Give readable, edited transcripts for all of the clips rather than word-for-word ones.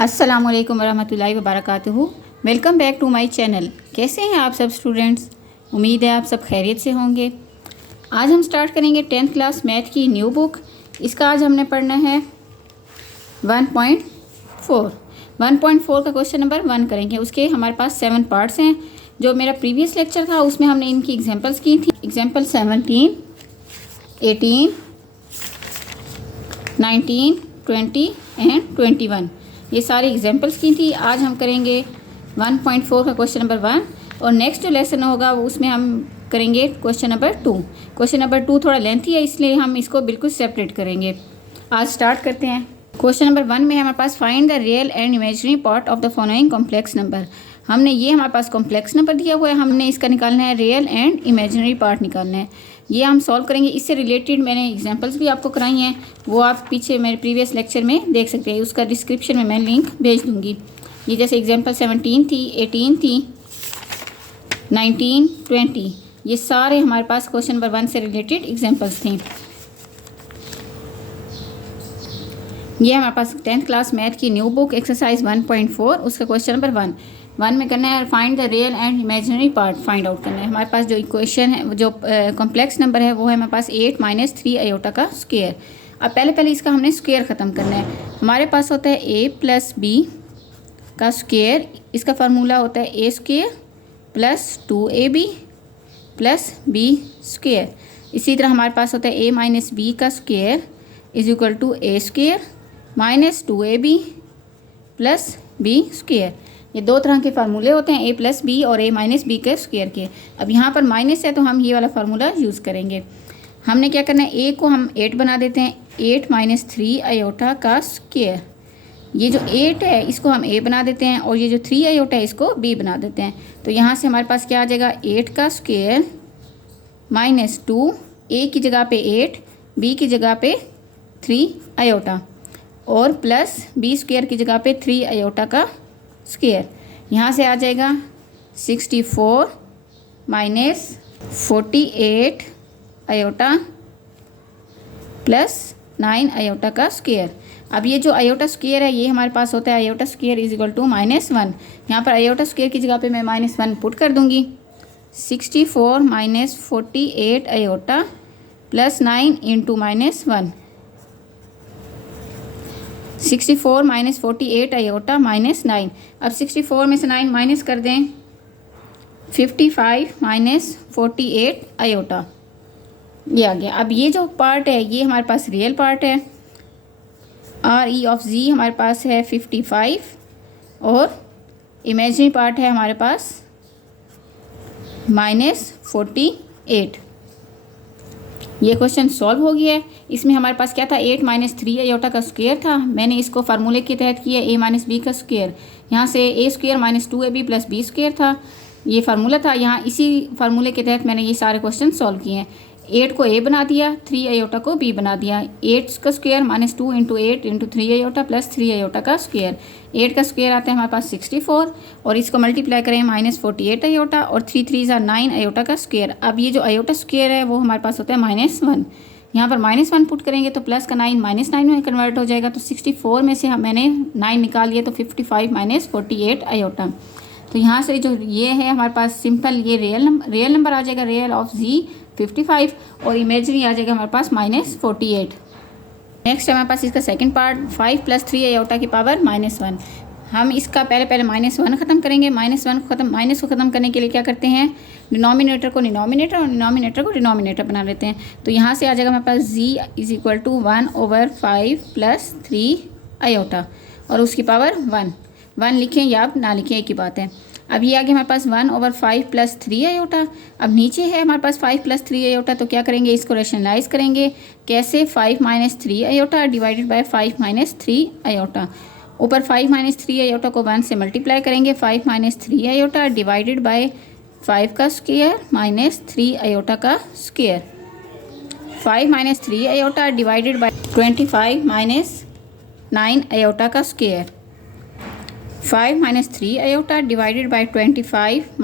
अस्सलामुअलैकुम वरहमतुल्लाहि वबरकातुहू। Welcome back to my channel. कैसे हैं आप सब स्टूडेंट्स? उम्मीद है आप सब खैरियत से होंगे। आज हम स्टार्ट करेंगे 10th क्लास मैथ की न्यू बुक। इसका आज हमने पढ़ना है 1.4 का क्वेश्चन नंबर 1 करेंगे। उसके हमारे पास 7 पार्ट्स हैं। जो मेरा प्रीवियस लेक्चर था उसमें हमने इनकी एग्जांपल्स की थी। एग्जांपल 17, 18, 19, 20 एंड 21, ये सारी एग्जांपल्स की थी। आज हम करेंगे 1.4 का क्वेश्चन नंबर 1 और नेक्स्ट जो लेसन होगा उसमें हम करेंगे क्वेश्चन नंबर 2। क्वेश्चन नंबर 2 थोड़ा लेंथी है, इसलिए हम इसको बिल्कुल सेपरेट करेंगे। आज स्टार्ट करते हैं। क्वेश्चन नंबर 1 में हमारे पास find the real and imaginary part of the following complex number. हमने ये हमारे पास कॉम्प्लेक्स नंबर दिया हुआ है, हमने इसका निकालना है रियल एंड इमेजिनरी पार्ट निकालना है। ये हम सॉल्व करेंगे। इससे रिलेटेड मैंने एग्जांपल्स भी आपको कराई हैं, वो आप पीछे मेरे प्रीवियस लेक्चर में देख सकते हैं। उसका डिस्क्रिप्शन में मैं लिंक भेज दूँगी। ये जैसे एग्जांपल 17 थी, 18 थी, 19, 20, ये सारे हमारे पास क्वेश्चन नंबर 1 से रिलेटेड एग्जांपल्स थे। ये हमारे पास 10th क्लास मैथ की न्यू बुक एक्सरसाइज 1.4, उसका क्वेश्चन नंबर 1 में करना है find the real and imaginary part find out करना है। हमारे पास जो इक्वेशन है, जो कॉम्प्लेक्स नंबर है, वो है हमारे पास 8 - 3 आयोटा का स्क्वायर। अब पहले इसका हमने स्क्वायर ख़त्म करना है। हमारे पास होता है a + b का स्क्वायर, इसका फार्मूला होता है a² + 2ab + b स्क्वायर। इसी तरह हमारे पास होता है a - b का square = a² - 2ab + b square. ये दो तरह के फार्मूले होते हैं, a + b और a - b के स्क्वायर के। अब यहाँ पर माइनस है तो हम ये वाला फार्मूला यूज़ करेंगे। हमने क्या करना है, a को हम 8 बना देते हैं, 8 - 3 आयोटा का स्क्वायर। ये जो 8 है इसको हम a बना देते हैं और ये जो 3 आयोटा है इसको b बना देते हैं। तो यहाँ से हमारे पास क्या आ जाएगा, 8 का स्क्वायर - 2, a की जगह पे 8, b की जगह पे 3 आयोटा और प्लस b स्क्वायर की जगह पे 3 आयोटा का स्क्वायर। यहाँ से आ जाएगा 64 - 48 आयोटा + 9 आयोटा का स्क्वायर। अब ये जो आयोटा स्क्वायर है ये हमारे पास होता है आयोटा स्क्वायर = -1। यहाँ पर आयोटा स्क्वायर की जगह पे मैं -1 पुट कर दूँगी। 64 - 48 आयोटा + 9 × -1, 64 - 48 आयोटा -9। अब 64 में से 9 माइनस कर दें, 55 - 48 आयोटा, ये आ गया। अब ये जो पार्ट है ये हमारे पास रियल पार्ट है। RE हमारे पास है 55 और इमेजिनरी पार्ट है हमारे पास -48। ये क्वेश्चन सॉल्व हो गया है। इसमें हमारे पास क्या था, 8 - 3 आयोटा का स्क्वायर था। मैंने इसको फार्मूले के तहत किया a - b का स्क्वायर। यहाँ से a² - 2ab + b स्क्वायर था, ये फार्मूला था। यहाँ इसी फार्मूले के तहत मैंने ये सारे क्वेश्चन सॉल्व किए हैं। 8 को a बना दिया, 3 आयोटा को b बना दिया। 8 का स्क्वायर - 2 × 8 × 3 आयोटा + 3 आयोटा का स्क्वायर। 8 का स्क्वायर आता है हमारे पास 64 और इसको मल्टीप्लाई करें -48 आयोटा और 3 3 = 9 आयोटा का स्क्वायर। अब ये जो आयोटा स्क्वायर है वो हमारे पास होता है -1। यहाँ पर -1 पुट करेंगे तो प्लस का 9 -9 में कन्वर्ट हो जाएगा। तो 64 में से मैंने 9 निकाल लिया तो 55 - 48 आयोटा। तो यहाँ से जो ये है हमारे पास सिंपल ये रियल नंबर आ जाएगा, रियल ऑफ z 55 और इमेजरी आ जाएगा हमारे पास -48। नेक्स्ट हमारे पास इसका सेकंड पार्ट 5 + 3 आयोटा की पावर -1। हम इसका पहले -1 ख़त्म करेंगे। माइनस को ख़त्म करने के लिए क्या करते हैं, डिनोमिनेटर को डिनोमिनेटर और डिनोमिनेटर को डिनोमिनेटर बना लेते हैं। तो यहाँ से आ जाएगा हमारे पास z = 1/5 + 3 आयोटा और उसकी पावर 1 लिखें या आप ना लिखें, एक ही बात है। अब ये आ गया हमारे पास 1/5 + 3 आयोटा। अब नीचे है हमारे पास 5 + 3 आयोटा, तो क्या करेंगे, इसको रेशनलाइज करेंगे। कैसे, 5 - 3 आयोटा / 5 - 3 आयोटा। ऊपर 5 - 3 आयोटा को 1 से मल्टीप्लाई करेंगे। 5 - 3 आयोटा / 5 का स्क्वायर -3 आयोटा का स्क्वायर। 5 - 3 आयोटा / 25 - 9 आयोटा का स्क्वायर। 5 - 3 आयोटा / 25 -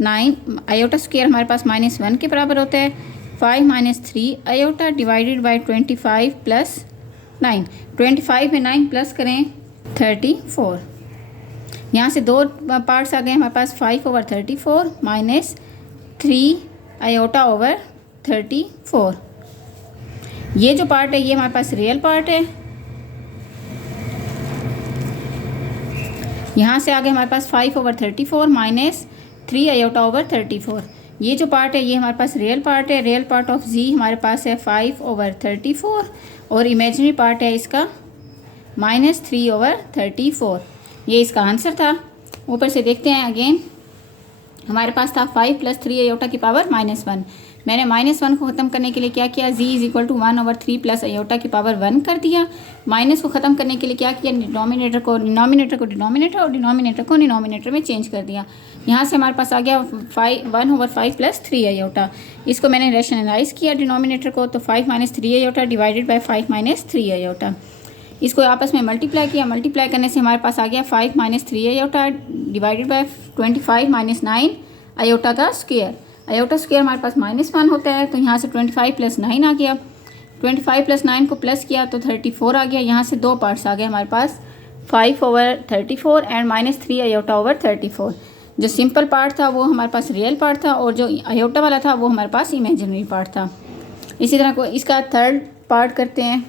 9 आयोटा स्क्वायर हमारे पास -1 के बराबर होता है। 5 - 3 आयोटा / 25 + 9, 25 में 9 प्लस करें 34। यहाँ से दो पार्ट्स आ गए हमारे पास, 5/34 माइनस 3 आयोटा ओवर 34। ये जो पार्ट है ये हमारे पास रियल पार्ट है। यहाँ से आगे हमारे पास 5/34 माइनस 3 आयोटा ओवर 34। ये जो पार्ट है ये हमारे पास रियल पार्ट है। रियल पार्ट ऑफ z हमारे पास है 5/34 और इमेजिनरी पार्ट है इसका -3/34। ये इसका आंसर था। ऊपर से देखते हैं अगेन, हमारे पास था 5 + 3 आयोटा की पावर -1। मैंने -1 को ख़त्म करने के लिए क्या किया, z = 1/3 + आयोटा की पावर 1 कर दिया। माइनस को ख़त्म करने के लिए क्या किया, डिनोमिनेटर को डिनोमिनेटर और डिनोमिनेटर को डिनोमिनेटर में चेंज कर दिया। यहाँ से हमारे पास आ गया 1/5 + 3 आयोटा। इसको मैंने रैशनलाइज़ किया डिनोमिनेटर को, तो 5 - 3 आयोटा डिवाइडेड बाय 5 - 3 आयोटा। इसको आपस में मल्टीप्लाई किया। मल्टीप्लाई करने से हमारे पास आ गया 5 - 3 आयोटा डिवाइडेड बाय 25 - 9 आयोटा का स्क्वायर। आयोटा स्क्वायर हमारे पास -1 होता है, तो यहाँ से 25 + 9 आ गया। 25 + 9 को प्लस किया तो 34 आ गया। यहाँ से दो पार्ट्स आ गए हमारे पास, 5/34 एंड -3 आयोटा ओवर 34। जो सिंपल पार्ट था वो हमारे पास रियल पार्ट था और जो आयोटा वाला था वो हमारे पास इमेजिनरी पार्ट था। इसी तरह को इसका थर्ड पार्ट करते हैं।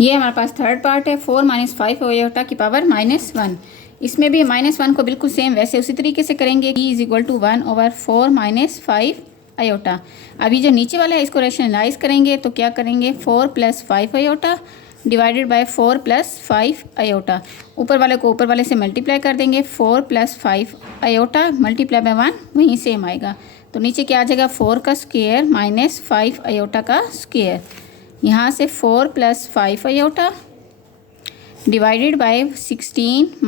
ये हमारे पास थर्ड पार्ट है, 4 - 5 आयोटा की पावर -1। इसमें भी -1 को बिल्कुल सेम वैसे उसी तरीके से करेंगे, e = 1/4 - 5 आयोटा। अभी जो नीचे वाला है इसको रैशनलाइज करेंगे तो क्या करेंगे, 4 + 5 आयोटा डिवाइडेड बाय 4 + 5 आयोटा। ऊपर वाले को ऊपर वाले से मल्टीप्लाई कर देंगे, 4 + 5 आयोटा मल्टीप्लाई बाय 1 वहीं सेम आएगा। तो नीचे क्या आ जाएगा, 4 का स्क्वायर माइनस 5 आयोटा का स्क्वायर। यहाँ से 4 + 5 आयोटा डिवाइडेड बाय 16 -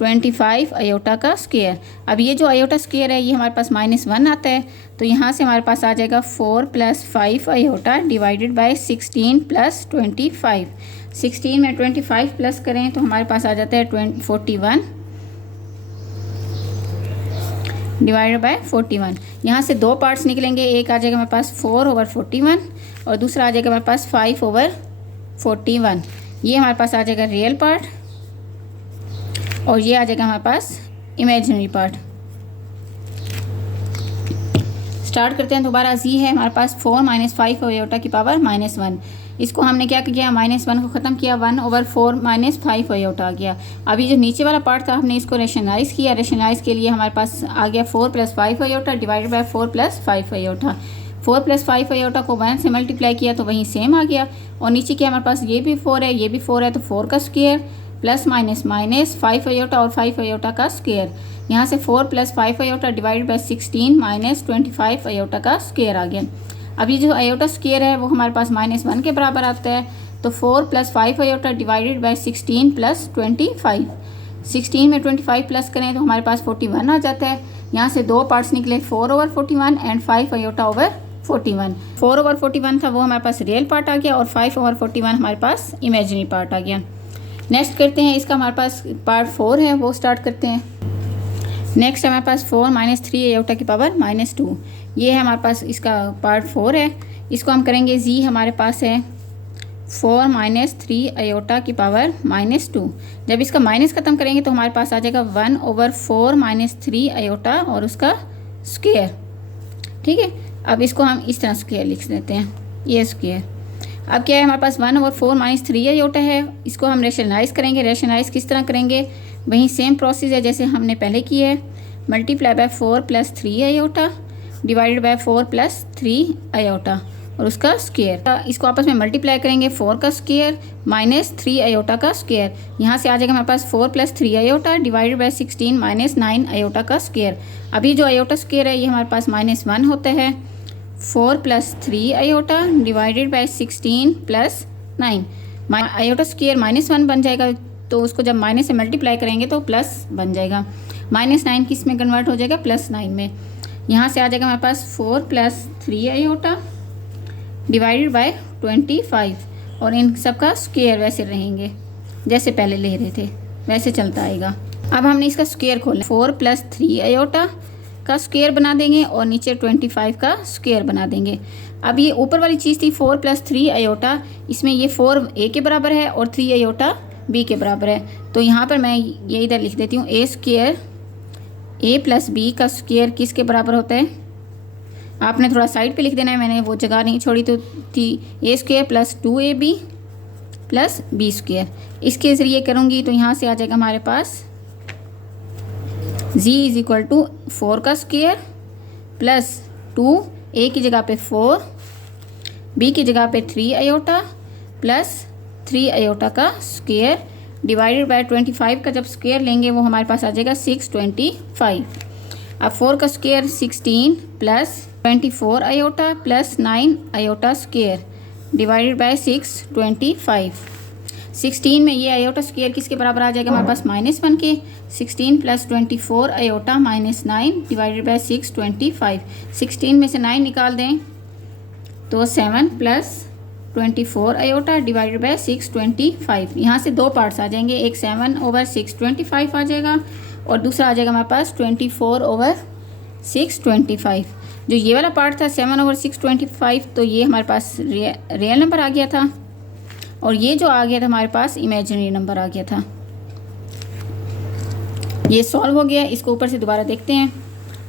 25 आयोटा का स्क्वायर। अब ये जो आयोटा स्क्वायर है ये हमारे पास -1 आता है, तो यहाँ से हमारे पास आ जाएगा 4 + 5 आयोटा डिवाइडेड बाय 16 + 25। 16 में 25 प्लस करें तो हमारे पास आ जाता है 41 डिवाइडेड बाय 41। यहाँ से दो पार्ट्स निकलेंगे, एक आ जाएगा हमारे पास 4/41 और दूसरा आ जाएगा हमारे पास 5/41। ये हमारे पास आ जाएगा रियल पार्ट और ये आ जाएगा हमारे पास इमेजिनरी पार्ट। स्टार्ट करते हैं दोबारा। z है हमारे पास 4 - 5 आयोटा की पावर -1। इसको हमने क्या किया, -1 को ख़त्म किया, 1/4 - 5 आयोटा आ गया। अभी जो नीचे वाला पार्ट था हमने इसको रैशनलाइज़ किया। रैशनलाइज़ के लिए हमारे पास आ गया 4 + 5 iota divided by 4 + 5 iota. 4 + 5 iota को 1 से मल्टीप्लाई किया तो वहीं सेम आ गया। और नीचे क्या हमारे पास, ये भी 4 है ये भी 4 है, तो 4 का स्क्वायर प्लस माइनस 5 आयोटा और 5 आयोटा का स्क्वायर। यहाँ से 4 + 5 आयोटा डिवाइडेड बाय 16 - 25 आयोटा का स्क्वायर आ गया। अब ये जो आयोटा स्क्वायर है वो हमारे पास -1 के बराबर आता है, तो 4 + 5 आयोटा डिवाइडेड बाय 16 + 25। 16 में 25 प्लस करें तो हमारे पास 41 आ जाता है। यहाँ से दो पार्ट्स निकले, 4/41 एंड 5 आयोटा ओवर 41। 4/41 था वो हमारे पास रियल पार्ट आ गया और 5/41 हमारे पास इमेजिनरी पार्ट आ गया। नेक्स्ट करते हैं, इसका हमारे पास पार्ट 4 है वो स्टार्ट करते हैं। नेक्स्ट हमारे पास 4 - 3 आयोटा की पावर -2। ये है हमारे पास इसका पार्ट 4 है। इसको हम करेंगे, z हमारे पास है 4 - 3 आयोटा की पावर -2। जब इसका माइनस ख़त्म करेंगे तो हमारे पास आ जाएगा 1/4 - 3 आयोटा और उसका स्क्वायर। ठीक है, अब इसको हम इस तरह स्क्वायर लिख देते हैं, ये स्क्वायर। अब क्या है हमारे पास 1/4 - 3 आयोटा है, इसको हम रैशनलाइज़ करेंगे। रैशनलाइज़ किस तरह करेंगे, वही सेम प्रोसेस है जैसे हमने पहले की है। Multiply by 4 + 3 iota divided by 4 + 3 iota और उसका स्क्वायर। इसको आपस में मल्टीप्लाई करेंगे, 4 का स्क्वायर माइनस 3 आयोटा का स्क्वायर। यहाँ से आ जाएगा हमारे पास 4 + 3 आयोटा डिवाइडेड बाय 16 - 9 आयोटा का स्क्वायर। अभी जो आयोटा स्क्वायर है ये हमारे पास -1 होता है। 4 + 3 iota divided bye 16 + 9। Iota square -1 बन जाएगा, तो उसको जब माइनस से मल्टीप्लाई करेंगे तो प्लस बन जाएगा। -9 किस में कन्वर्ट हो जाएगा, +9 में। यहाँ से आ जाएगा हमारे पास 4 + 3 आयोटा डिवाइडेड बाय 25 और इन सब का स्क्वायर वैसे रहेंगे जैसे पहले ले रहे थे वैसे चलता आएगा। अब हमने इसका स्क्वायर खोलना, 4 + 3 आयोटा का स्क्वायर बना देंगे और नीचे 25 का स्क्वायर बना देंगे। अब ये ऊपर वाली चीज़ थी 4 + 3 आयोटा, इसमें ये 4 a के बराबर है और 3 आयोटा बी के बराबर है। तो यहाँ पर मैं ये इधर लिख देती हूँ ए स्क्वायर ए प्लस बी का स्क्वायर किसके बराबर होता है, आपने थोड़ा साइड पे लिख देना है, मैंने वो जगह नहीं छोड़ी तो थी। A square plus 2ab plus b square, इसके ज़रिए करूँगी तो यहाँ से आ जाएगा हमारे पास z इज इक्वल टू 4 का स्क्वायर प्लस 2 ए की जगह पे 4 बी की जगह पे 3 आयोटा प्लस 3 आयोटा का स्क्वायर डिवाइडेड बाय 25 का जब स्क्वायर लेंगे वो हमारे पास आ जाएगा 625। अब 4 का square 16 plus 24 iota plus 9 iota square divided by 625। 16 में ये आयोटा स्क्वायर किसके बराबर आ जाएगा हमारे पास -1 के। 16 plus 24 iota minus 9 divided by 625। 16 में से 9 निकाल दें तो 7 प्लस 24 आयोटा डिवाइडेड बाय 625। यहाँ से दो पार्ट्स आ जाएंगे, एक 7/625 आ जाएगा और दूसरा आ जाएगा हमारे पास 24/625। जो ये वाला पार्ट था 7/625 तो ये हमारे पास रियल नंबर आ गया था और ये जो आ गया था हमारे पास इमेजिनरी नंबर आ गया था। ये सॉल्व हो गया। इसको ऊपर से दोबारा देखते हैं।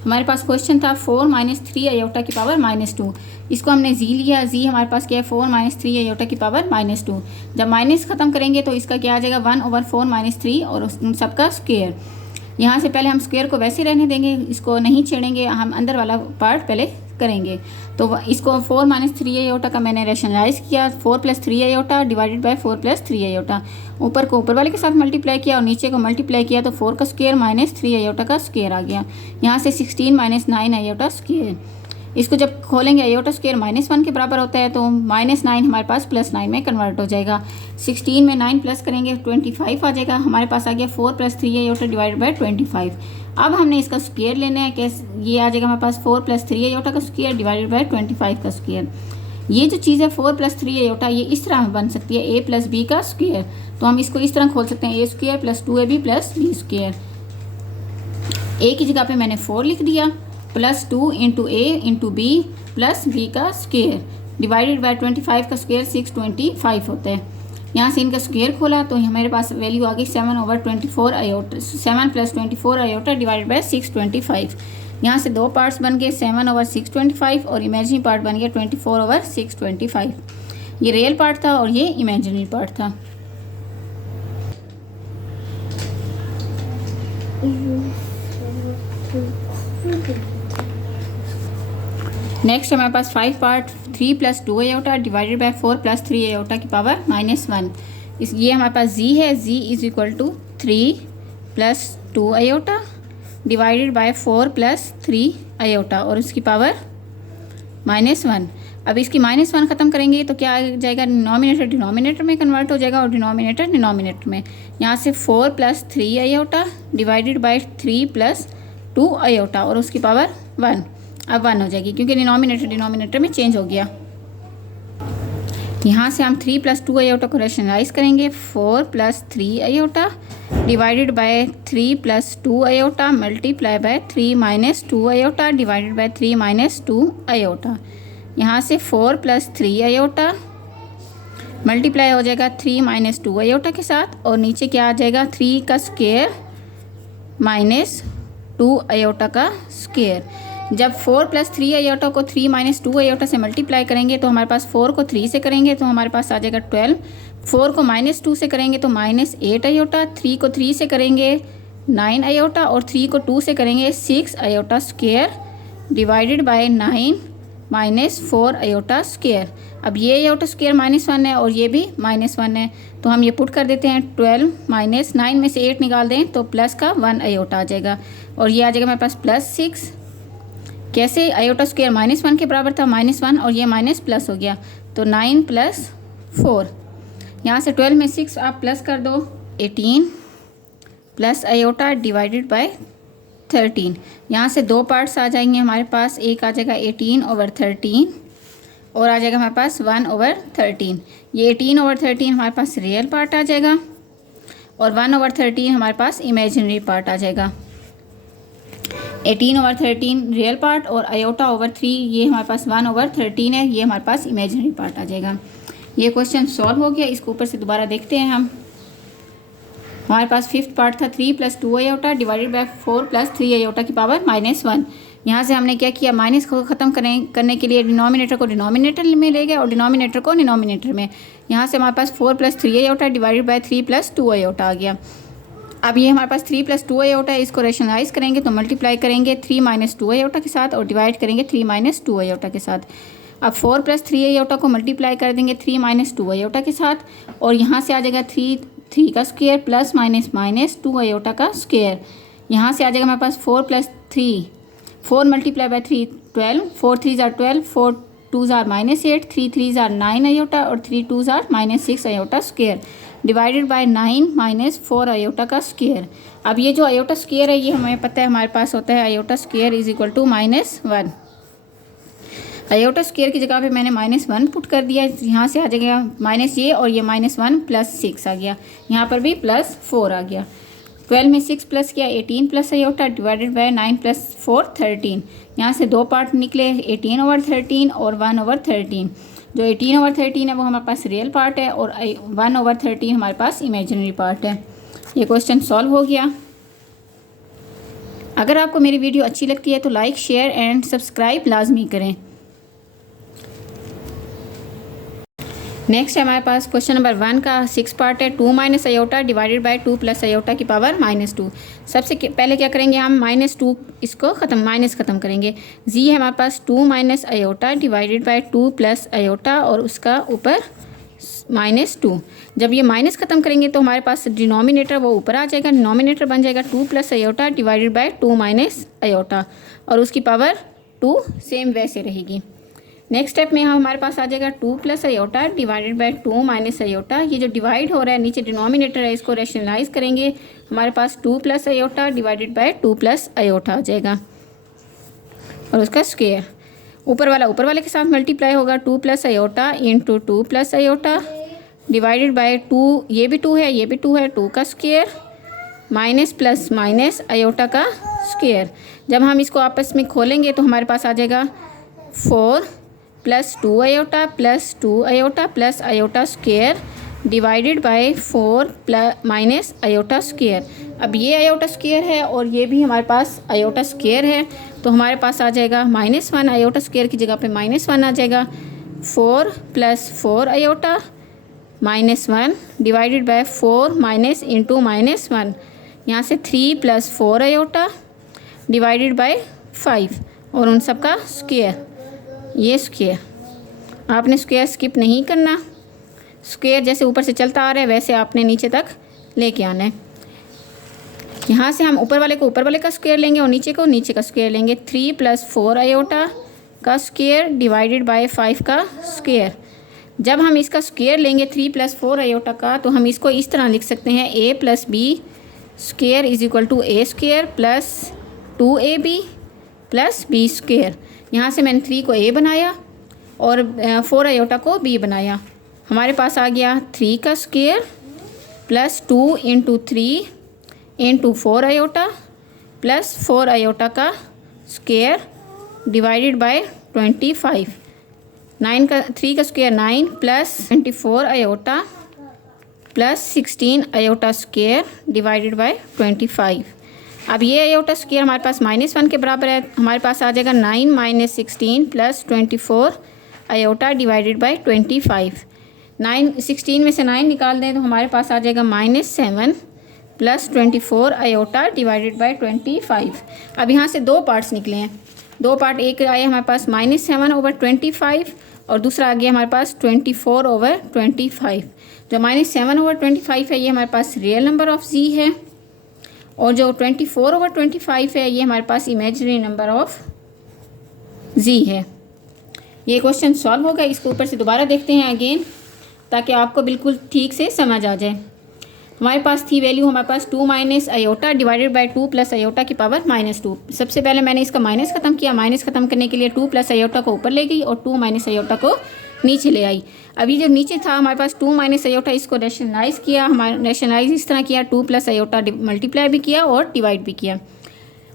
हमारे पास क्वेश्चन था 4 - 3 आयोटा की पावर -2। इसको हमने जी लिया, जी हमारे पास क्या है 4 - 3 आयोटा की पावर -2। जब माइनस ख़त्म करेंगे तो इसका क्या आ जाएगा 1/4 - 3 और उन सबका स्क्वायर। यहाँ से पहले हम स्क्वायर को वैसे रहने देंगे, इसको नहीं छेड़ेंगे, हम अंदर वाला पार्ट पहले करेंगे। तो इसको 4 - 3 आयोटा का मैंने रैशनलाइज किया, 4 + 3 आयोटा डिवाइडेड बाय 4 + 3 आयोटा। ऊपर को ऊपर वाले के साथ मल्टीप्लाई किया और नीचे को मल्टीप्लाई किया तो 4 का स्क्वायर - 3 आयोटा का स्क्वायर आ गया। यहाँ से 16 - 9 आयोटा स्क्वायर। इसको जब खोलेंगे आयोटा स्क्वायर -1 के बराबर होता है तो -9 हमारे पास +9 में कन्वर्ट हो जाएगा। 16 में 9 प्लस करेंगे 25 आ जाएगा। हमारे पास आ गया 4 + 3 आयोटा डिवाइडेड बाय 25। अब हमने इसका स्क्वायर लेना है, कैसे ये आ जाएगा हमारे पास 4 + 3 आयोटा का स्क्वायर डिवाइडेड बाय 25 का स्क्वायर। ये जो चीज़ है 4 + 3 आयोटा ये इस तरह बन सकती है a + b का स्क्वायर। तो हम इसको इस तरह खोल सकते हैं a² + 2ab + b²। a की जगह पे मैंने 4 लिख दिया +2 × a × b + b का स्क्वायर डिवाइडेड बाय 25 का स्क्वायर 625 होता है। यहाँ से इनका स्क्वायर खोला तो हमारे पास वैल्यू आ गई 7/24 आयोटा, 7 + 24 आयोटा डिवाइडेड बाय 625। यहाँ से दो पार्ट्स बन गए 7/625 और इमेजिनरी पार्ट बन गया 24/625। ये रियल पार्ट था और ये इमेजिनरी पार्ट था। नेक्स्ट हमारे पास 5 part 3 + 2 iota divided by 4 + 3 iota की पावर -1। ये हमारे पास जी है, g is equal to 3 + 2 iota divided by 4 + 3 iota और उसकी पावर -1। अब इसकी -1 ख़त्म करेंगे तो क्या आ जाएगा, डिनोमिनेटर डिनोमिनेटर में कन्वर्ट हो जाएगा और डिनोमिनेटर डिनोमिनेटर में। यहाँ से 4 + 3 आयोटा डिवाइडेड बाय 3 + 2 आयोटा और उसकी पावर 1। अब 1 हो जाएगी क्योंकि डिनोमिनेटर डिनोमिनेटर में चेंज हो गया। यहाँ से हम 3 + 2 आयोटा को रैशनलाइज करेंगे। 4 + 3 iota divided bye 3 + 2 iota multiply by 3 - 2 iota divided bye 3 - 2 iota. यहाँ से 4 + 3 आयोटा मल्टीप्लाई हो जाएगा 3 - 2 आयोटा के साथ और नीचे क्या आ जाएगा 3 का स्क्वायर -2 आयोटा का स्क्वायर। जब 4 + 3 आयोटा को 3 - 2 आयोटा से मल्टीप्लाई करेंगे तो हमारे पास 4 को 3 से करेंगे तो हमारे पास आ जाएगा 12। 4 को -2 से करेंगे तो -8 आयोटा, 3 को 3 से करेंगे 9 आयोटा और 3 को 2 से करेंगे 6 iota square divided by 9 - 4 iota square. अब ये आयोटा स्क्वायर -1 है और ये भी -1 है तो हम ये पुट कर देते हैं। 12 - 9 में से 8 निकाल दें तो प्लस का 1 आयोटा आ जाएगा और ये आ जाएगा हमारे पास +6। कैसे आयोटा स्क्वायर -1 के बराबर था, -1 और ये माइनस प्लस हो गया तो 9 + 4। यहाँ से 12 में 6 आप प्लस कर दो 18 प्लस आयोटा डिवाइडेड बाय 13। यहाँ से दो पार्ट्स आ जाएंगे हमारे पास, एक आ जाएगा 18/13 और आ जाएगा हमारे पास 1/13। ये 18/13 हमारे पास रियल पार्ट आ जाएगा और 1/13 हमारे पास इमेजिनरी पार्ट आ जाएगा। 18/13 रियल पार्ट और आयोटा/3 ये हमारे पास 1/13 है, ये हमारे पास इमेजिनरी पार्ट आ जाएगा। ये क्वेश्चन सॉल्व हो गया। इसको ऊपर से दोबारा देखते हैं हम। हमारे पास फिफ्थ पार्ट था 3 + 2 आयोटा डिवाइडेड बाय 4 + 3 आयोटा की पावर -1। यहाँ से हमने क्या किया, माइनस को ख़त्म करने के लिए डिनोमिनेटर को डिनोमिनेटर में ले गए और डिनोमिनेटर को डिनोमिनेटर में। यहाँ से हमारे पास 4 + 3 आयोटा डिवाइडेड बाय 3 + 2 आयोटा आ गया। अब ये हमारे पास 3 + 2 आयोटा है, इसको रेशनलाइज करेंगे तो मल्टीप्लाई करेंगे 3 - 2 आयोटा के साथ और डिवाइड करेंगे 3 - 2 आयोटा के साथ। अब 4 + 3 आयोटा को मल्टीप्लाई कर देंगे 3 - 2 आयोटा के साथ और यहाँ से आ जाएगा 3 का स्क्वायर प्लस माइनस 2 आयोटा का स्क्वायर। यहाँ से आ जाएगा हमारे पास 4 + 3, 4 × 3 12, 4 3 = 12, 4 2 = -8, 3 3 = 9 आयोटा और 3 2 = -6 iota square divided by 9 - 4 iota का स्क्वायर। अब ये जो आयोटा स्क्वायर है ये हमें पता है हमारे पास होता है आयोटा स्क्वायर = -1। आयोटा स्क्वायर की जगह पे मैंने -1 पुट कर दिया, यहाँ से आ जाएगा माइनस ये और ये -1 + 6 आ गया, यहाँ पर भी +4 आ गया। 12 में 6 प्लस किया 18 प्लस आयोटा डिवाइडेड बाय 9 + 4 13। यहाँ से दो पार्ट निकले 18/13 और 1/13। जो 18/13 है वो हमारे पास रियल पार्ट है और 1/13 हमारे पास इमेजिनरी पार्ट है। ये क्वेश्चन सॉल्व हो गया। अगर आपको मेरी वीडियो अच्छी लगती है तो लाइक शेयर एंड सब्सक्राइब लाजमी करें। नेक्स्ट है हमारे पास क्वेश्चन नंबर 1 का 6 पार्ट है। 2 - आयोटा डिवाइडेड बाय 2 + आयोटा की पावर -2। सबसे पहले क्या करेंगे हम -2 इसको ख़त्म करेंगे। जी है हमारे पास 2 - आयोटा डिवाइडेड बाय 2 + आयोटा और उसका ऊपर -2। जब ये माइनस ख़त्म करेंगे तो हमारे पास डिनोमिनेटर वो ऊपर आ जाएगा, डिनोमिनेटर बन जाएगा 2 + आयोटा डिवाइडेड बाय 2 - आयोटा और उसकी पावर 2 सेम वैसे रहेगी। नेक्स्ट स्टेप में हमारे पास आ जाएगा 2 + आयोटा डिवाइडेड बाय 2 - आयोटा। ये जो डिवाइड हो रहा है नीचे डिनोमिनेटर है इसको रेशनलाइज करेंगे, हमारे पास 2 + आयोटा डिवाइडेड बाय 2 + आयोटा आ जाएगा और उसका स्क्वायर ऊपर वाले के साथ मल्टीप्लाई होगा 2 + iota into 2 + iota divided bye 2, ये भी 2 है ये भी 2 है, 2 का square minus plus minus iota का स्क्वायर। जब हम इसको आपस में खोलेंगे तो हमारे पास आ जाएगा 4 + 2 iota plus 2 iota plus iota square divided by 4 - iota square. अब ये आयोटा स्क्वायर है और ये भी हमारे पास आयोटा स्क्वायर है तो हमारे पास आ जाएगा -1 आयोटा स्क्वायर की जगह पे -1 आ जाएगा। 4 + 4 आयोटा -1 डिवाइडेड बाय 4 - इंटू -1। यहाँ से 3 + 4 आयोटा डिवाइडेड बाय 5 और उन सब का स्क्वायर। ये स्क्वायर आपने स्क्वायर स्किप नहीं करना, स्क्वायर जैसे ऊपर से चलता आ रहा है वैसे आपने नीचे तक लेके आना है। यहाँ से हम ऊपर वाले का स्क्वायर लेंगे और नीचे को नीचे का स्क्वायर लेंगे। 3 + 4 आयोटा का स्क्वायर डिवाइडेड बाय 5 का स्क्वायर। जब हम इसका स्क्वायर लेंगे 3 + 4 आयोटा का तो हम इसको इस तरह लिख सकते हैं a + b square = a² plus 2ab plus b square. यहाँ से मैंने 3 को a बनाया और 4 आयोटा को b बनाया। हमारे पास आ गया 3 का square plus 2 × 3 × 4 iota plus 4 iota का स्क्वायर डिवाइडेड बाय 25। 3 का square 9 plus 24 iota plus 16 iota square divided by 25। अब ये आयोटा स्क्वायर हमारे पास -1 के बराबर है, हमारे पास आ जाएगा 9 - 16 प्लस 24 आयोटा डिवाइडेड बाय 25। 16 में से 9 निकाल दें तो हमारे पास आ जाएगा -7 प्लस 24 आयोटा डिवाइडेड बाय 25। अब यहाँ से दो पार्ट्स निकले हैं, दो पार्ट, एक आया हमारे पास -7/25 और दूसरा आ गया हमारे पास 24/25। जो -7/25 है ये हमारे पास रियल नंबर ऑफ जी है और जो 24/25 है ये हमारे पास इमेजिनरी नंबर ऑफ जी है। ये क्वेश्चन सॉल्व हो गया। इसको ऊपर से दोबारा देखते हैं अगेन ताकि आपको बिल्कुल ठीक से समझ आ जाए। हमारे पास थी वैल्यू हमारे पास 2 - आयोटा डिवाइडेड बाय 2 + आयोटा की पावर -2। सबसे पहले मैंने इसका माइनस ख़त्म किया, माइनस ख़त्म करने के लिए 2 + आयोटा को ऊपर ले गई और 2 - आयोटा को नीचे ले आई। अभी जो नीचे था हमारे पास 2 - आयोटा, इसको रेशनलाइज किया, हमारा रेशनलाइज इस तरह किया 2 + आयोटा मल्टीप्लाई भी किया और डिवाइड भी किया।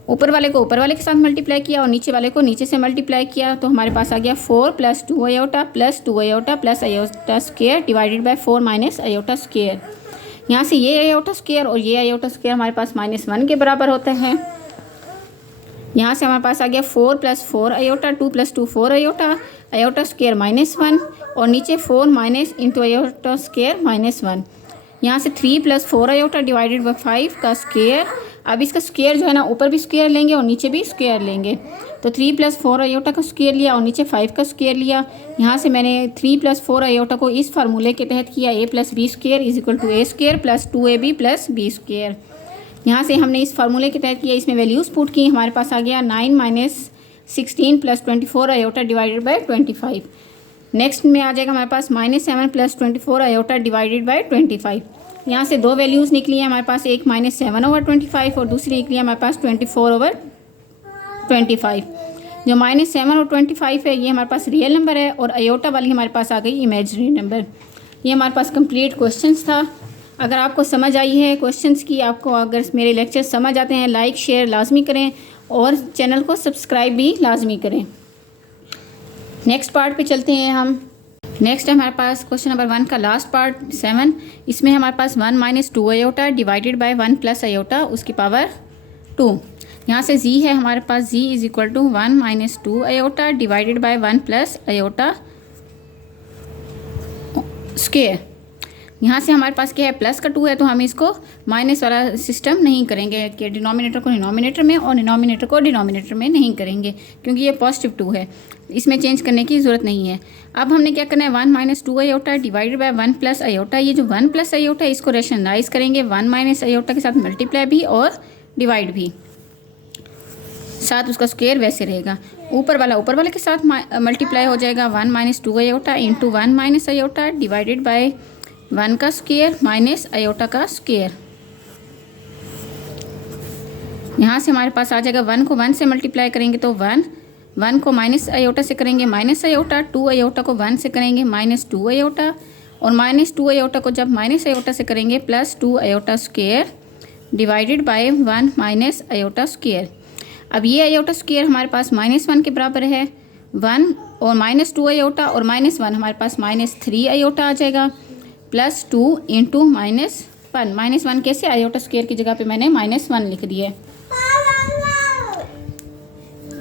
ऊपर वाले को ऊपर वाले के साथ मल्टीप्लाई किया और नीचे वाले को नीचे से मल्टीप्लाई किया तो हमारे पास आ गया 4 + 2 iota plus 2 iota plus iota square divided by 4 - iota square. यहाँ से ये आयोटा स्क्वायर और ये आयोटा स्क्वायर हमारे पास -1 के बराबर होता है। यहाँ से हमारे पास आ गया 4 + 4 आयोटा, 2 + 2 4 आयोटा स्क्वायर -1 और नीचे 4 माइनस इंटू आयोटा स्क्वायर -1। यहाँ से 3 + 4 आयोटा डिवाइडेड बाई 5 का स्क्वायर। अब इसका स्क्वायर जो है ना ऊपर भी स्क्वायर लेंगे और नीचे भी स्क्वायर लेंगे, तो 3 + 4 आयोटा का स्क्वायर लिया और नीचे 5 का स्क्वायर लिया। यहाँ से मैंने 3 + 4 आयोटा को इस फार्मूले के तहत किया, a + b² = a² + 2ab + b²। यहाँ से हमने इस फार्मूले के तहत किया, इसमें वैल्यूज़ पुट की, हमारे पास आ गया 9 - 16 + 24 आयोटा डिवाइडेड बाई 25। नेक्स्ट में आ जाएगा हमारे पास -7 + 24 आयोटा डिवाइडेड बाई 25। यहाँ से दो वैल्यूज़ निकली है हमारे पास, एक -7/25 और दूसरी निकली है हमारे पास 24/25। जो -7 और 25 है ये हमारे पास रियल नंबर है और आयोटा वाली हमारे पास आ गई इमेजिनरी नंबर। ये हमारे पास कंप्लीट क्वेश्चंस था। अगर आपको समझ आई है क्वेश्चंस की, आपको अगर मेरे लेक्चर समझ आते हैं, लाइक शेयर लाजमी करें और चैनल को सब्सक्राइब भी लाजमी करें। नेक्स्ट पार्ट पे चलते हैं हम। नेक्स्ट है हमारे पास क्वेश्चन नंबर 1 का लास्ट पार्ट 7। इसमें हमारे पास 1 - 2 आयोटा डिवाइडेड बाय 1 + आयोटा उसकी पावर 2। यहाँ से z है हमारे पास, z = 1 - 2 iota divided bye 1 + iota square. यहाँ से हमारे पास क्या है, प्लस का 2 है तो हम इसको माइनस वाला सिस्टम नहीं करेंगे कि डिनोमिनेटर को डिनोमिनेटर में और डिनोमिनेटर को डिनोमिनेटर में नहीं करेंगे, क्योंकि ये +2 है, इसमें चेंज करने की ज़रूरत नहीं है। अब हमने क्या करना है, 1 - 2 आयोटा डिवाइडेड बाय 1 + आयोटा। ये जो 1 + आयोटा है इसको रेशनलाइज करेंगे, 1 - आयोटा के साथ मल्टीप्लाई भी और डिवाइड भी, साथ उसका स्क्वायर वैसे रहेगा। ऊपर वाले के साथ मल्टीप्लाई हो जाएगा, 1 - 2 iota into 1 - iota divided bye 1 का स्क्वायर माइनस आयोटा का स्क्वायर। यहाँ से हमारे पास आ जाएगा 1 को 1 से मल्टीप्लाई करेंगे तो 1 को माइनस आयोटा से करेंगे माइनस आयोटा, 2 आयोटा को 1 से करेंगे -2 आयोटा और -2 आयोटा को जब माइनस आयोटा से करेंगे +2 iota square divided by 1 minus iota square. अब ये आयोटा स्क्वायर हमारे पास -1 के बराबर है, 1 और -2 आयोटा और -1 हमारे पास -3 आयोटा आ जाएगा, +2 इंटू -1। -1 कैसे, आयोटा स्क्वायर की जगह पे मैंने -1 लिख दिया है।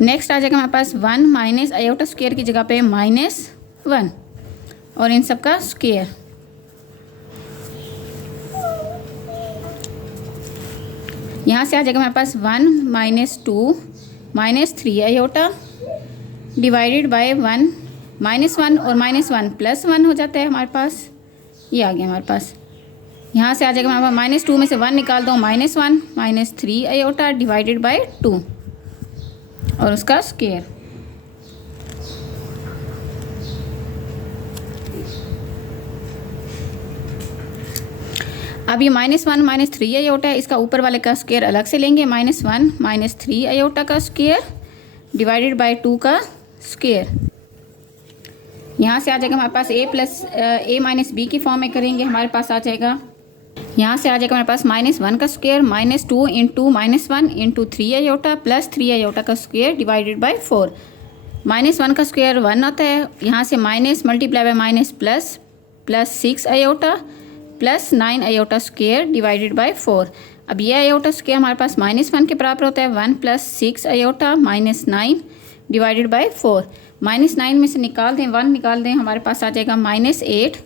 नेक्स्ट आ जाएगा हमारे पास 1 माइनस आयोटा स्क्वायर की जगह पे -1 और इन सब का स्क्वायर। यहाँ से आ जाएगा हमारे पास 1 - 2 -3 आयोटा डिवाइडेड बाय 1 -1 और -1 +1 हो जाता है हमारे पास, ये आ गया हमारे पास। यहाँ से आ जाएगा हमारे पास -2 में से 1 निकाल दो, -1 -3 आयोटा डिवाइडेड बाय 2 और उसका स्क्वायर। अब ये -1 -3 आयोटा है, इसका ऊपर वाले का स्क्वायर अलग से लेंगे, -1 -3 आयोटा का स्क्वायर डिवाइडेड बाय 2 का स्क्वायर। यहाँ से आ जाएगा हमारे पास a - b की फॉर्म में करेंगे, हमारे पास आ जाएगा, यहाँ से आ जाएगा हमारे पास -1 का square -2 into -1 into 3 iota +3 iota का स्क्वायर डिवाइडेड बाय 4। -1 का स्क्वायर 1 होता है, यहाँ से minus multiply by minus +6 iota +9 iota square divided by 4। अब ये आयोटा स्क्वायर हमारे पास -1 के बराबर होता है, 1 + 6 आयोटा -9 डिवाइडेड बाय 4। -9 में से निकाल दें, 1 निकाल दें, हमारे पास आ जाएगा -8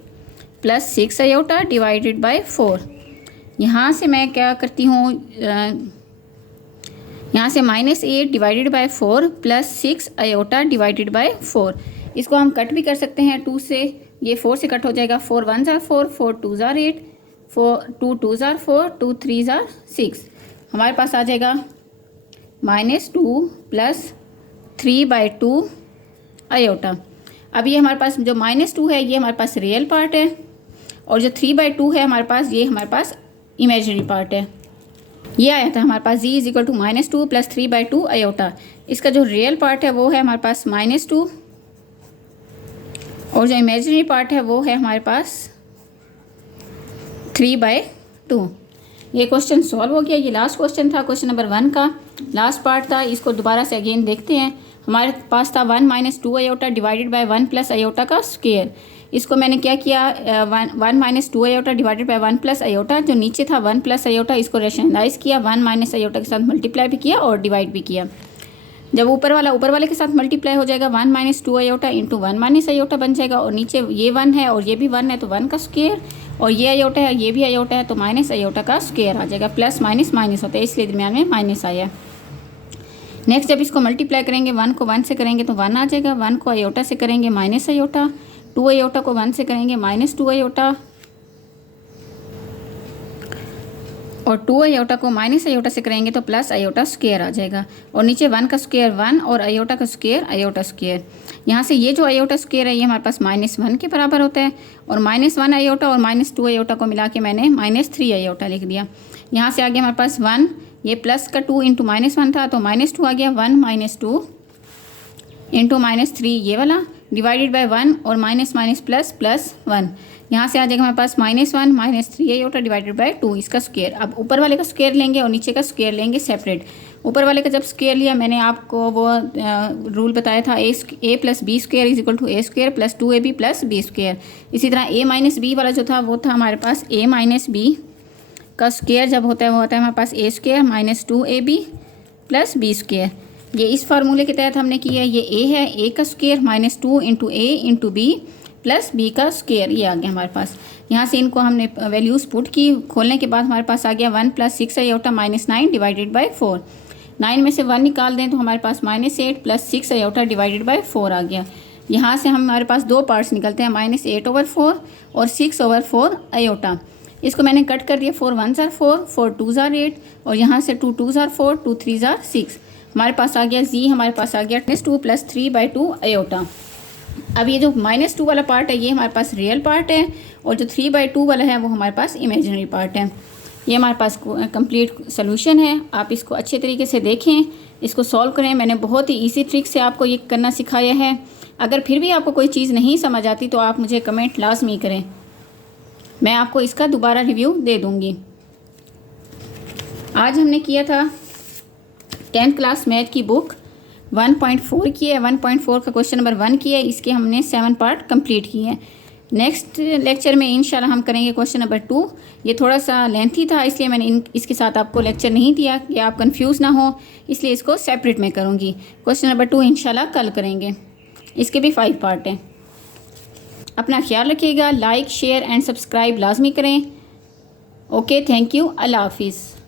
+ 6 आयोटा डिवाइडेड बाय 4। यहाँ से मैं क्या करती हूँ, यहाँ से -8 divided by 4 +6 iota divided by 4। इसको हम कट भी कर सकते हैं 2 से, ये 4 से कट हो जाएगा, 4 1 ज़ा 4, 4 2 ज़ा 8, 2 2 ज़ा 4, 2 3 ज़ा 6। हमारे पास आ जाएगा -2 + 3/2 आयोटा। अब ये हमारे पास जो -2 है ये हमारे पास रियल पार्ट है और जो 3/2 है हमारे पास, ये हमारे पास इमेजिनरी पार्ट है। ये आया था हमारे पास z = -2 + 3/2 आयोटा। इसका जो रियल पार्ट है वो है हमारे पास -2 और जो इमेजिनरी पार्ट है वो है हमारे पास 3/2। ये क्वेश्चन सॉल्व हो गया। ये लास्ट क्वेश्चन था, क्वेश्चन नंबर 1 का लास्ट पार्ट था। इसको दोबारा से अगेन देखते हैं। हमारे पास था 1 - 2 आयोटा डिवाइडेड बाय 1 + आयोटा का स्क्वायर। इसको मैंने क्या किया, 1 minus 2 iota divided by 1 plus iota, जो नीचे था 1 प्लस आयोटा, इसको रेशनलाइज किया, 1 माइनस आयोटा के साथ मल्टीप्लाई भी किया और डिवाइड भी किया। जब ऊपर वाले के साथ मल्टीप्लाई हो जाएगा 1 minus 2 iota into 1 minus iota बन जाएगा, और नीचे ये 1 है और ये भी 1 है तो 1 का स्क्वायर, और ये आयोटा है ये भी आयोटा है तो माइनस आयोटा का स्क्वायर आ जाएगा। प्लस माइनस माइनस होता है इसलिए दरम्यान में माइनस आया। नेक्स्ट जब इसको मल्टीप्लाई करेंगे 1 को 1 से करेंगे तो 1 आ जाएगा, 1 को आयोटा से करेंगे माइनस आयोटा, 2 आयोटा को 1 से करेंगे माइनस 2 आयोटा, और 2 आयोटा को माइनस आयोटा से करेंगे तो प्लस आयोटा स्क्वायर आ जाएगा, और नीचे 1 का स्क्वायर 1 और आयोटा का स्क्वायर आयोटा स्क्वायर। यहाँ से ये जो आयोटा स्क्वायर है ये हमारे पास -1 के बराबर होता है, और -1 आयोटा और -2 आयोटा को मिला के मैंने -3 आयोटा लिख दिया। यहाँ से आ गया हमारे पास 1, ये प्लस का 2 इंटू -1 था तो -2 आ गया, 1 माइनस 2 इंटू -3 ये वाला डिवाइडेड बाय 1 और माइनस माइनस प्लस प्लस 1। यहाँ से आ जाएगा हमारे पास -1 -3 आयोटा डिवाइडेड बाय 2 इसका स्क्वायर। अब ऊपर वाले का स्क्वायर लेंगे और नीचे का स्क्वायर लेंगे सेपरेट। ऊपर वाले का जब स्क्वायर लिया मैंने आपको वो रूल बताया था, a plus b square is equal to a square plus 2ab plus b square. इसी तरह a माइनस बी वाला जो था वो था हमारे पास a माइनस बी का स्क्वायर जब होता है वो होता है हमारे पास a square minus 2ab plus b square. ये इस फार्मूले के तहत हमने किया है, ये a है, a का square -2 into a into b plus b का स्क्वायर, ये आ गया हमारे पास। यहाँ से इनको हमने वैल्यूज़ पुट की, खोलने के बाद हमारे पास आ गया 1 प्लस 6 आयोटा -9 डिवाइडेड बाय 4। 9 में से 1 निकाल दें तो हमारे पास -8 प्लस 6 आयोटा डिवाइडेड बाय 4 आ गया। यहाँ से हमारे पास दो पार्ट्स निकलते हैं, -8/4 और 6/4 आयोटा। इसको मैंने कट कर दिया, 4 1s are 4, 4 2s are 8, और यहाँ से 2 2s are 4, 2 3s are 6। हमारे पास आ गया जी, हमारे पास आ गया -2 प्लस 3/2 आयोटा। अब ये जो -2 वाला पार्ट है ये हमारे पास रियल पार्ट है, और जो 3/2 वाला है वो हमारे पास इमेजिनरी पार्ट है। ये हमारे पास कंप्लीट सोल्यूशन है। आप इसको अच्छे तरीके से देखें, इसको सॉल्व करें। मैंने बहुत ही इजी ट्रिक से आपको ये करना सिखाया है। अगर फिर भी आपको कोई चीज़ नहीं समझ आती तो आप मुझे कमेंट लाजमी करें, मैं आपको इसका दोबारा रिव्यू दे दूँगी। आज हमने किया था 10th क्लास मैथ की बुक 1.4 की है, 1.4 का क्वेश्चन नंबर 1 किया है, इसके हमने 7 पार्ट कंप्लीट किए हैं। नेक्स्ट लेक्चर में इंशाल्लाह हम करेंगे क्वेश्चन नंबर 2। ये थोड़ा सा लेंथी था इसलिए मैंने इसके साथ आपको लेक्चर नहीं दिया कि आप कंफ्यूज ना हो, इसलिए इसको सेपरेट में करूँगी। क्वेश्चन नंबर 2 इंशाल्लाह कल करेंगे, इसके भी 5 पार्ट हैं। अपना ख्याल रखिएगा, लाइक शेयर एंड सब्सक्राइब लाजमी करें। ओके, थैंक यू, अल्लाह हाफिज़।